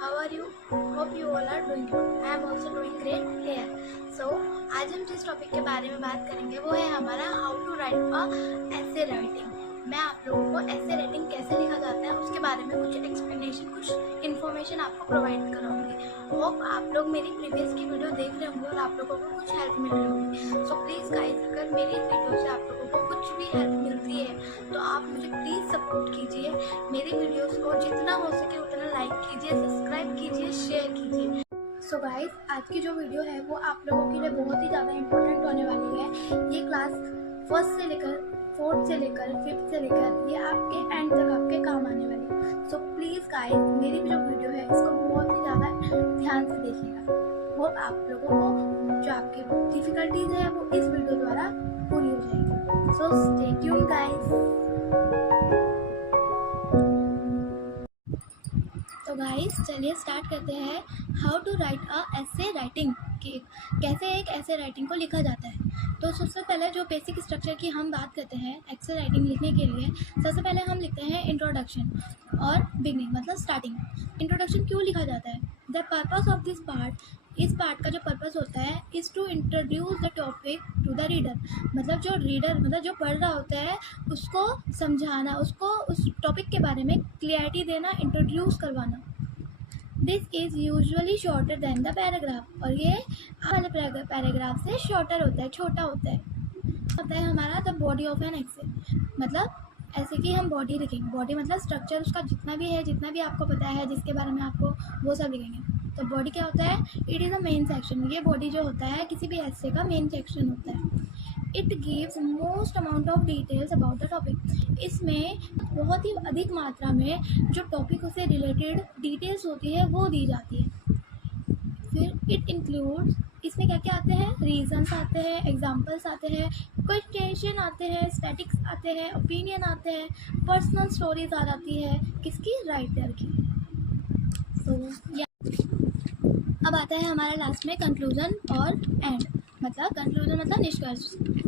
How are you? Hope you all are doing good. I am also doing great here. So आज हम जिस topic के बारे में बात करेंगे वो है हमारा हाउ टू राइट अ ऐसे राइटिंग। मैं आप लोगों को ऐसे राइटिंग कैसे लिखा जाता है उसके बारे में कुछ एक्सप्लेनेशन, कुछ इन्फॉर्मेशन आपको प्रोवाइड कराऊंगी। होप आप लोग मेरी प्रीवियस की वीडियो देख रहे होंगे और आप लोगों को कुछ हेल्प मिल रही होगी। सो प्लीज़ गाइस, अगर मेरी वीडियो से आप लोगों को कुछ भी हेल्प मिलती है तो आप मुझे प्लीज़ सपोर्ट कीजिए। मेरी वीडियोस को जितना हो सके उतना लाइक कीजिए, सब्सक्राइब कीजिए, शेयर कीजिए। सो गाइस, आज की जो वीडियो है वो आप लोगों के लिए बहुत ही ज़्यादा इम्पोर्टेंट होने वाली है। ये क्लास फर्स्ट से लेकर फोर्थ से लेकर फिफ्थ से लेकर ये आपके एंड तक आपके काम आने वाली है। सो प्लीज़ गाइस, मेरी जो वीडियो है इसको बहुत ही ज़्यादा ध्यान से देखिएगा। वो आप लोगों को जो आपकी डिफ़िकल्टीज है वो इस वीडियो द्वारा पूरी हो जाएगी। So stay tuned guys. तो गाइस चलिए स्टार्ट करते हैं हाउ टू राइट अ ऐसे राइटिंग, कैसे एक ऐसे राइटिंग को लिखा जाता है। तो सबसे पहले जो बेसिक स्ट्रक्चर की हम बात करते हैं ऐसे राइटिंग लिखने के लिए, सबसे पहले हम लिखते हैं इंट्रोडक्शन और बिगनिंग, मतलब स्टार्टिंग। इंट्रोडक्शन क्यों लिखा जाता है? The purpose of this part, इस पार्ट का जो पर्पस होता है is to introduce the topic to the reader, मतलब जो रीडर मतलब जो पढ़ रहा होता है उसको समझाना, उसको उस टॉपिक के बारे में क्लियरिटी देना, इंट्रोड्यूस करवाना। This is usually shorter than the paragraph, और ये वाले पैराग्राफ से शॉर्टर होता है, छोटा होता है हमारा the body of an essay, मतलब ऐसे कि हम बॉडी लिखेंगे। बॉडी मतलब स्ट्रक्चर उसका जितना भी है, जितना भी आपको पता है जिसके बारे में आपको, वो सब लिखेंगे। तो बॉडी क्या होता है? It is a main section. ये बॉडी जो होता है किसी भी ऐसे का मेन सेक्शन होता है। It gives most amount of details about the topic, इसमें बहुत ही अधिक मात्रा में जो टॉपिक से रिलेटेड डिटेल्स होती है वो दी जाती है। फिर इट इंक्लूड्स, इसमें क्या क्या आते हैं? रीजंस आते हैं, एग्जाम्पल्स आते हैं, क्वेश्चन आते हैं, स्टैटिक्स आते हैं, ओपिनियन आते हैं, पर्सनल स्टोरीज आ जाती है किसकी? राइटर की। तो अब आता है हमारा लास्ट में कंक्लूजन और एंड, मतलब कंक्लूजन मतलब निष्कर्ष।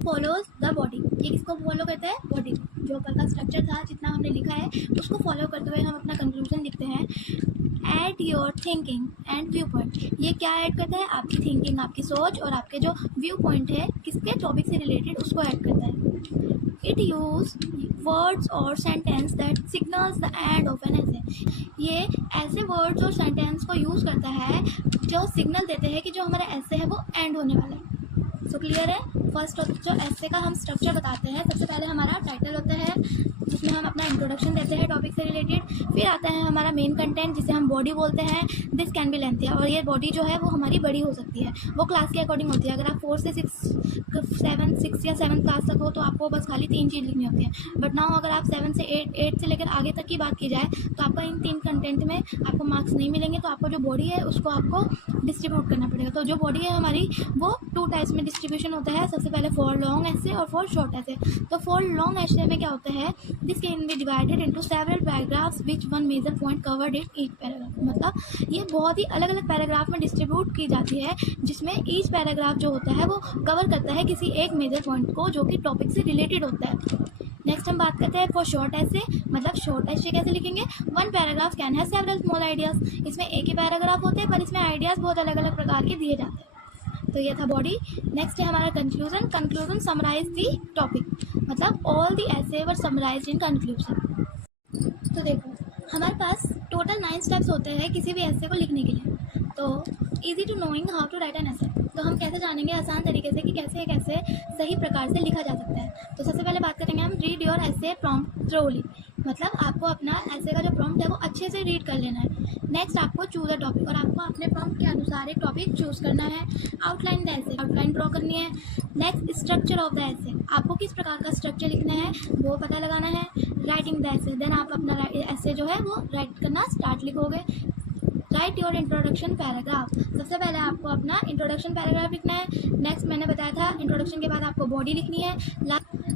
फॉलोज द बॉडी, ये किसको फॉलो करते हैं? बॉडी। जो ऊपर का स्ट्रक्चर था जितना हमने लिखा है उसको फॉलो करते हुए हम अपना कंक्लूजन लिखते हैं। Add your thinking and view point, ये क्या ऐड करता है? आपकी थिंकिंग, आपकी सोच, और आपके जो व्यू पॉइंट है किसके टॉपिक से रिलेटेड उसको ऐड करता है। इट यूज वर्ड्स और sentence that signals the end of an essay, ये ऐसे वर्ड्स और सेंटेंस को यूज़ करता है जो सिग्नल देते हैं कि जो हमारा ऐसे है वो एंड होने वाला है। सो क्लियर है? फर्स्ट जो ऐसे का हम स्ट्रक्चर बताते हैं, सबसे पहले हमारा टाइटल होता है जिसमें हम अपना इंट्रोडक्शन देते हैं टॉपिक से रिलेटेड। फिर आता है हमारा मेन कंटेंट जिसे हम बॉडी बोलते हैं। दिस कैन बी लेंथी, और ये बॉडी जो है वो हमारी बड़ी हो सकती है, वो क्लास के अकॉर्डिंग होती है। अगर आप 4 से 6 या 7 क्लास तक हो तो आपको बस खाली 3 चीज़ लिखनी होती है। बट नाउ अगर आप 7 से 8 से लेकर आगे तक की बात की जाए तो आपका इन 3 कंटेंट में आपको मार्क्स नहीं मिलेंगे। तो आपको जो बॉडी है उसको आपको डिस्ट्रीब्यूट करना पड़ेगा। तो जो बॉडी है हमारी वो 2 टाइप्स में डिस्ट्रीब्यूशन होता है। सबसे पहले फॉर लॉन्ग ऐसे और फॉर शॉर्ट ऐसे। तो फॉर लॉन्ग ऐसे में क्या होता है? This can be divided into several paragraphs which one major point covered in each paragraph, मतलब ये बहुत ही अलग अलग पैराग्राफ में डिस्ट्रीब्यूट की जाती है जिसमें ईच पैराग्राफ जो होता है वो कवर करता है किसी एक मेजर पॉइंट को जो कि टॉपिक से रिलेटेड होता है। नेक्स्ट हम बात करते हैं फॉर शॉर्ट ऐसे, मतलब शॉर्ट ऐसे कैसे लिखेंगे? One paragraph can have several small ideas, इसमें एक ही पैराग्राफ होते हैं पर इसमें आइडियाज़ बहुत अलग अलग प्रकार के दिए जाते हैं। तो ये था बॉडी। नेक्स्ट है हमारा conclusion. Conclusion summarise the topic, मतलब all the essay were summarise in conclusion. तो देखो हमारे पास टोटल 9 स्टेप्स होते हैं किसी भी ऐसे को लिखने के लिए। तो easy to knowing how to write an essay, तो हम कैसे जानेंगे आसान तरीके से कि कैसे एक ऐसे सही प्रकार से लिखा जा सकता है। तो सबसे पहले बात करेंगे हम रीड योर ऐसे प्रॉम्प्ट थ्रोली, मतलब आपको अपना ऐसे का जो प्रॉम्प्ट है वो अच्छे से रीड कर लेना है। नेक्स्ट आपको चूज अ टॉपिक, और आपको अपने प्रॉम्प्ट के अनुसार एक टॉपिक चूज़ करना है। आउटलाइन द ऐसे, आउटलाइन ड्रॉ करनी है। नेक्स्ट स्ट्रक्चर ऑफ द ऐसे, आपको किस प्रकार का स्ट्रक्चर लिखना है वो पता लगाना है। राइटिंग द ऐसे, देन आप अपना ऐसे जो है वो राइट करना स्टार्ट लिखोगे। राइट योर इंट्रोडक्शन पैराग्राफ, सबसे पहले आपको अपना इंट्रोडक्शन पैराग्राफ लिखना है। नेक्स्ट मैंने बताया था इंट्रोडक्शन के बाद आपको बॉडी लिखनी है।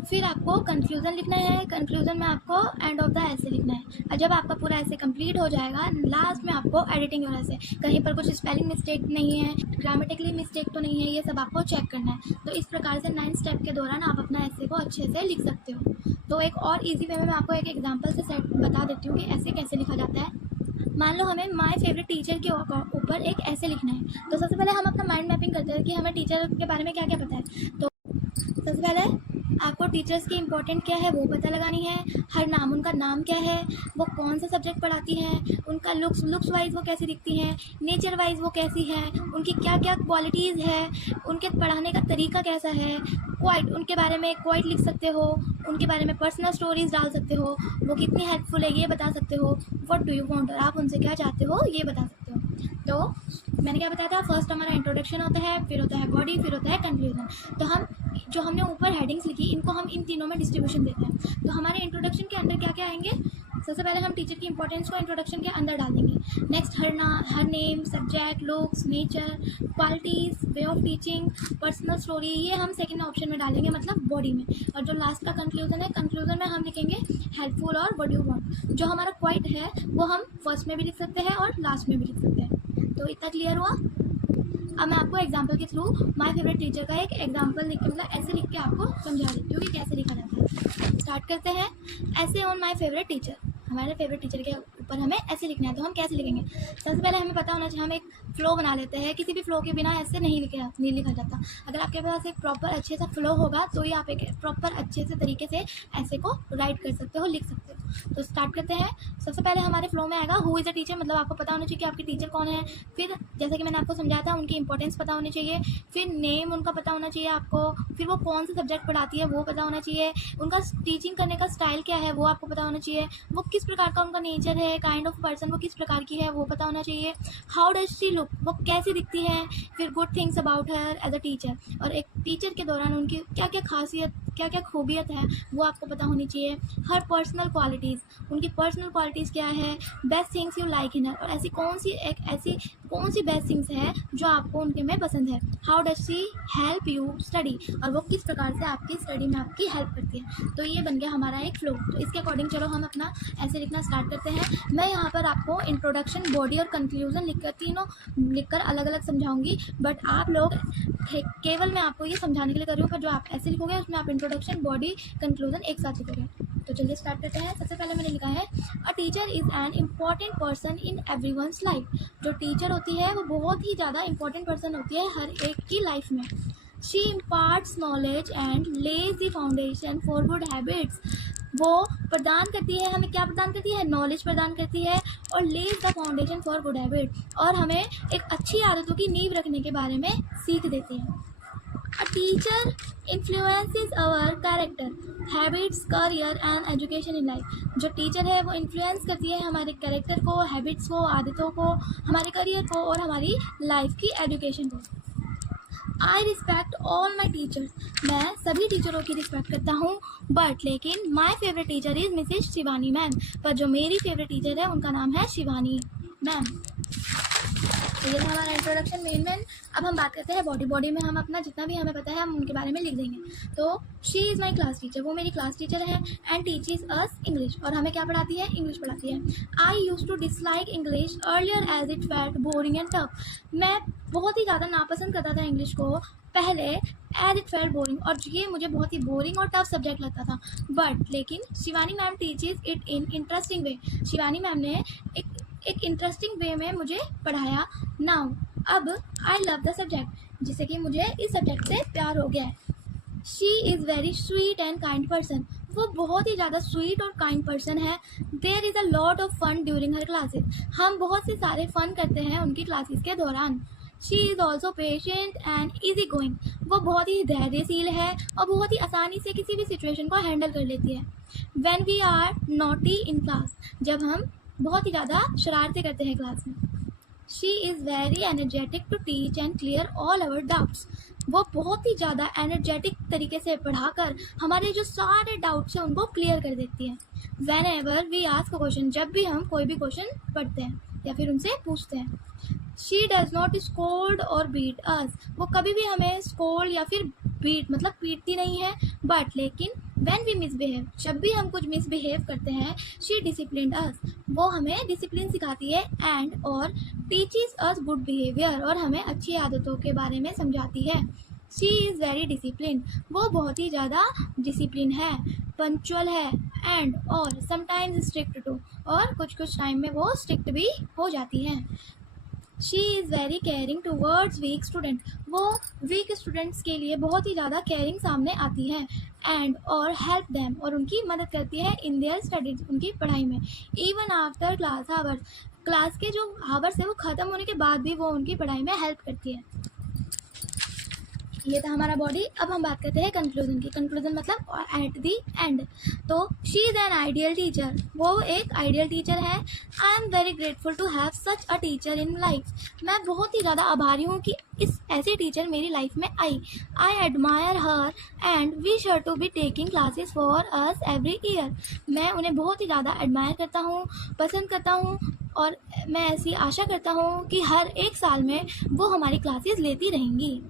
फिर आपको कंक्लूजन लिखना है। कंक्लूजन में आपको एंड ऑफ द ऐसे लिखना है। और जब आपका पूरा ऐसे कंप्लीट हो जाएगा लास्ट में आपको एडिटिंग योर ऐसे, कहीं पर कुछ स्पेलिंग मिस्टेक नहीं है, ग्रामेटिकली मिस्टेक तो नहीं है, ये सब आपको चेक करना है। तो इस प्रकार से 9 स्टेप के दौरान आप अपना ऐसे को अच्छे से लिख सकते हो। तो एक और ईजी वे में मैं आपको एक एग्जाम्पल से सेट बता देती हूँ कि ऐसे कैसे लिखा जाता है। मान लो हमें माय फेवरेट टीचर के ऊपर एक ऐसे लिखना है, तो सबसे पहले हम अपना माइंड मैपिंग करते हैं कि हमें टीचर के बारे में क्या क्या पता है। तो सबसे पहले आपको टीचर्स की इंपॉर्टेंट क्या है वो पता लगानी है, हर नाम उनका नाम क्या है, वो कौन सा सब्जेक्ट पढ़ाती हैं, उनका लुक्स वाइज वो कैसी दिखती हैं, नेचर वाइज वो कैसी है, उनकी क्या क्या क्वालिटीज़ है, उनके पढ़ाने का तरीका कैसा है, क्वाइट उनके बारे में क्वाइट लिख सकते हो, उनके बारे में पर्सनल स्टोरीज डाल सकते हो, वो कितनी हेल्पफुल है ये बता सकते हो, व्हाट डू यू वांट, और आप उनसे क्या चाहते हो ये बता सकते हो। तो मैंने क्या बताया था, फर्स्ट हमारा इंट्रोडक्शन होता है, फिर होता है बॉडी, फिर होता है कंक्लूजन। तो हम जो हमने ऊपर हेडिंग्स लिखी इनको हम इन तीनों में डिस्ट्रीब्यूशन देते हैं। तो हमारे इंट्रोडक्शन के अंदर क्या क्या आएंगे, सबसे पहले हम टीचर की इंपॉर्टेंस को इंट्रोडक्शन के अंदर डाल देंगे। Next her name, subject, looks, nature, qualities, way of teaching, personal story, ये हम सेकंड ऑप्शन में डालेंगे, मतलब बॉडी में। और जो लास्ट का कंक्लूजन है, कंक्लूजन में हम लिखेंगे हेल्पफुल और व्हाट यू वांट। जो हमारा क्वाइट है वो हम फर्स्ट में भी लिख सकते हैं और लास्ट में भी लिख सकते हैं। तो इतना क्लियर हुआ। अब मैं आपको एग्जाम्पल के थ्रू माय फेवरेट टीचर का एक एग्जाम्पल लिख के, मतलब ऐसे लिख के आपको समझा देती हूँ कि कैसे लिखा जाता है। स्टार्ट करते हैं। ऐसे ऑन माय फेवरेट टीचर, हमारे फेवरेट टीचर के ऊपर हमें ऐसे लिखना है। तो हम कैसे लिखेंगे, सबसे पहले हमें पता होना चाहिए, हम एक फ्लो बना लेते हैं। किसी भी फ्लो के बिना ऐसे नहीं लिखा जाता। अगर आपके पास एक प्रॉपर अच्छे सा फ्लो होगा तो ही आप एक प्रॉपर अच्छे से तरीके से ऐसे को राइट कर सकते हो, लिख सकते हो। तो स्टार्ट करते हैं। सबसे पहले हमारे फ्लो में आएगा हु इज़ अ टीचर, मतलब आपको पता होना चाहिए कि आपके टीचर कौन है। फिर जैसे कि मैंने आपको समझाया था, उनकी इंपॉर्टेंस पता होनी चाहिए। फिर नेम उनका पता होना चाहिए आपको। फिर वो कौन सा सब्जेक्ट पढ़ाती है वो पता होना चाहिए। उनका टीचिंग करने का स्टाइल क्या है वो आपको पता होना चाहिए। वो किस प्रकार का उनका नेचर है, काइंड ऑफ पर्सन वो किस प्रकार की है वो पता होना चाहिए। हाउ डज शी लुक, वो कैसी दिखती है। फिर good things about her as a teacher, और एक टीचर के दौरान उनकी क्या क्या खासियत, क्या क्या खूबियत है वो आपको पता होनी चाहिए। हर पर्सनल क्वालिटीज़, उनकी पर्सनल क्वालिटीज़ क्या है। Best things you like in her, और ऐसी कौन सी बेस्ट थिंग्स है जो आपको उनके में पसंद है। How does she help you study, और वो किस प्रकार से आपकी स्टडी में आपकी हेल्प करती है। तो ये बन गया हमारा एक फ्लो। तो इसके अकॉर्डिंग चलो हम अपना ऐसे लिखना स्टार्ट करते हैं। मैं यहाँ पर आपको इंट्रोडक्शन, बॉडी और कंक्लूजन लिखकर तीनों लिखकर अलग अलग समझाऊंगी, बट आप लोग केवल मैं आपको ये समझाने के लिए कर रही हूँ, पर जो आप ऐसे लिखोगे उसमें आप इंट्रोडक्शन, बॉडी, कंक्लूजन एक साथ लिखोगे। तो चलिए स्टार्ट करते हैं। सबसे पहले मैंने लिखा है a teacher is an important person in everyone's life. जो टीचर होती है वो बहुत ही ज़्यादा इंपॉर्टेंट पर्सन होती है हर एक की लाइफ में। She imparts knowledge and Lay's the foundation for good habits. वो प्रदान करती है, हमें क्या प्रदान करती है, नॉलेज प्रदान करती है, और लेज the foundation for good habit, और हमें एक अच्छी आदतों की नींव रखने के बारे में सीख देती है। A teacher influences our character, habits, career and education in life. जो टीचर है वो इन्फ्लुएंस करती है हमारे कैरेक्टर को, हैबिट्स को, आदतों को, हमारे करियर को और हमारी लाइफ की एजुकेशन को। I respect all my teachers, मैं सभी टीचरों की रिस्पेक्ट करता हूँ, बट लेकिन my favourite teacher is Mrs Shivani ma'am, पर जो मेरी फेवरेट टीचर है उनका नाम है शिवानी मैम। तो ये था हमारा इंट्रोडक्शन मेन। अब हम बात करते हैं बॉडी में हम अपना जितना भी हमें पता है हम उनके बारे में लिख देंगे। तो she is my class teacher, वो मेरी क्लास टीचर है, एंड टीचेस अस इंग्लिश, और हमें क्या पढ़ाती है, इंग्लिश पढ़ाती है। I use to dislike English earlier as it felt boring and tough, मैं बहुत ही ज़्यादा नापसंद करता था इंग्लिश को पहले, एज इट फेल्ट बोरिंग, और ये मुझे बहुत ही बोरिंग और टफ सब्जेक्ट लगता था, बट लेकिन Shivani ma'am teaches it in interesting way, Shivani ma'am ने एक इंटरेस्टिंग वे में मुझे पढ़ाया। नाउ अब आई लव द सब्जेक्ट, जिससे कि मुझे इस सब्जेक्ट से प्यार हो गया है। She is very sweet and kind person, वो बहुत ही ज़्यादा स्वीट और काइंड पर्सन है। There is a lot of fun during her classes, हम बहुत से सारे फन करते हैं उनकी क्लासेस के दौरान। She is also patient and easy going, वो बहुत ही धैर्यशील है और बहुत ही आसानी से किसी भी सिचुएशन को हैंडल कर लेती है। When we are naughty in class, जब हम बहुत ही ज़्यादा शरारतें करते हैं क्लास में। She is very energetic to teach and clear all our doubts, वो बहुत ही ज़्यादा एनर्जेटिक तरीके से पढ़ाकर हमारे जो सारे डाउट्स हैं उनको क्लियर कर देती है। Whenever we ask a question, जब भी हम कोई भी क्वेश्चन पढ़ते हैं या फिर उनसे पूछते हैं। शी डज नॉट स्कोल्ड और बीट अस, वो कभी भी हमें स्कोल्ड या फिर बीट मतलब पीटती नहीं है, बट लेकिन व्हेन वी मिसबिहेव, जब भी हम कुछ मिसबिहेव करते हैं, शी डिसिप्लिन्ड अस, वो हमें डिसिप्लिन सिखाती है, एंड और टीचेस अस गुड बिहेवियर, और हमें अच्छी आदतों के बारे में समझाती है। शी इज़ वेरी डिसिप्लिन, वो बहुत ही ज़्यादा डिसिप्लिन है, पंक्चुअल है, एंड और समटाइम्स स्ट्रिक्ट टू, और कुछ कुछ टाइम में वो स्ट्रिक्ट भी हो जाती हैं। She is very caring towards weak student, वो वीक स्टूडेंट्स के लिए बहुत ही ज़्यादा केयरिंग सामने आती है। एंड और हेल्प देम, और उनकी मदद करती है इन देयर स्टडीज, उनकी पढ़ाई में। Even after class hours, class के जो आवर्स है वो ख़त्म होने के बाद भी वो उनकी पढ़ाई में हेल्प करती है। ये था हमारा बॉडी। अब हम बात करते हैं कंक्लूजन की। कंक्लूजन मतलब एट दी एंड। तो she is an ideal teacher, वो एक आइडियल टीचर है। I am very grateful to have such a teacher in life, मैं बहुत ही ज़्यादा आभारी हूँ कि इस ऐसी टीचर मेरी लाइफ में आई। I admire her and we sure to be taking classes for us every year, मैं उन्हें बहुत ही ज़्यादा एडमायर करता हूँ, पसंद करता हूँ, और मैं ऐसी आशा करता हूँ कि हर एक साल में वो हमारी क्लासेस लेती रहेंगी।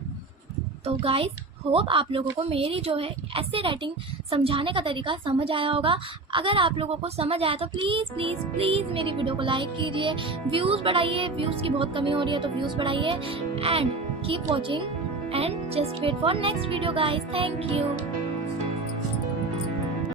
तो गाइस, होप आप लोगों को मेरी जो है ऐसे राइटिंग समझाने का तरीका समझ आया होगा। अगर आप लोगों को समझ आया तो प्लीज़ प्लीज़ प्लीज़ मेरी वीडियो को लाइक कीजिए, व्यूज़ बढ़ाइए, व्यूज़ की बहुत कमी हो रही है तो व्यूज़ बढ़ाइए। And keep watching and just wait for next video guys. Thank you.